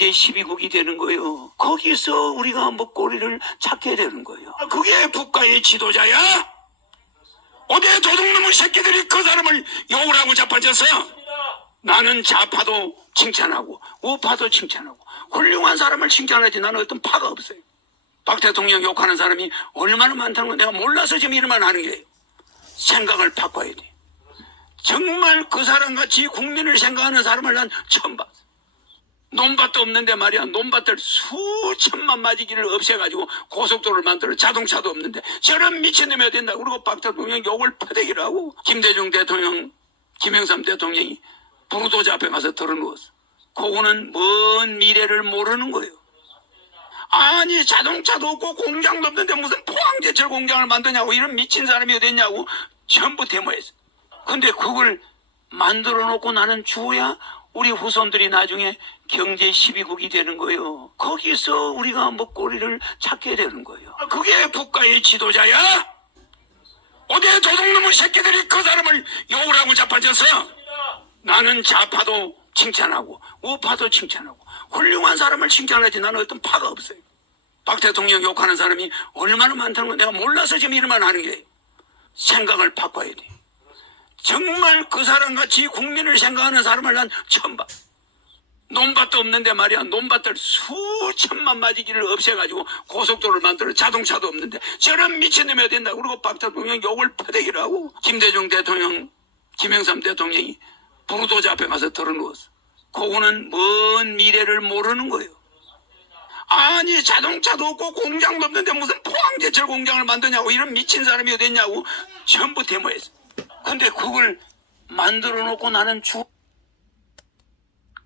이제 12국이 되는 거예요. 거기서 우리가 먹거리를 찾게 되는 거예요. 아, 그게 국가의 지도자야? 어디 도둑놈의 새끼들이 그 사람을 욕을 하고 자빠져서 나는 좌파도 칭찬하고 우파도 칭찬하고 훌륭한 사람을 칭찬하지 나는 어떤 파가 없어요. 박 대통령 욕하는 사람이 얼마나 많다는 건 내가 몰라서 지금 말 하는 거예요. 생각을 바꿔야 돼. 정말 그 사람 같이 국민을 생각하는 사람을 난 처음 봤어. 논밭도 없는데 말이야. 논밭을 수천만 마지기를 없애가지고 고속도로를 만들어 자동차도 없는데 저런 미친놈이 어디 된다 그러고 박 대통령 욕을 퍼대기를 하고 김대중 대통령 김영삼 대통령이 부르도자 앞에 가서 털어누웠어 그거는 먼 미래를 모르는 거예요. 아니 자동차도 없고 공장도 없는데 무슨 포항제철 공장을 만드냐고 이런 미친 사람이 어디 있냐고 전부 데모했어. 근데 그걸 만들어 놓고 나는 주야 우리 후손들이 나중에 경제 12국이 되는 거예요. 거기서 우리가 먹거리를 찾게 되는 거예요. 아, 그게 국가의 지도자야? 어디 도둑놈의 새끼들이 그 사람을 욕을 하고 자빠져서 나는 좌파도 칭찬하고 우파도 칭찬하고 훌륭한 사람을 칭찬하지 나는 어떤 파가 없어요. 박 대통령 욕하는 사람이 얼마나 많다는 건 내가 몰라서 지금 이런 말 하는 거예요. 생각을 바꿔야 돼. 정말 그 사람 같이 국민을 생각하는 사람을 난 처음 봐. 논밭도 없는데 말이야. 논밭을 수천만 마지기를 없애가지고 고속도로를 만들어 자동차도 없는데. 저런 미친놈이 된다 그러고 박 대통령 욕을 퍼대기를 하고. 김대중 대통령 김영삼 대통령이 부르도자 앞에 가서 털어누웠어. 그거는 먼 미래를 모르는 거예요. 아니 자동차도 없고 공장도 없는데 무슨 포항제철 공장을 만드냐고. 이런 미친 사람이 어디 있냐고. 전부 데모했어 근데 그걸 만들어 놓고 나는 죽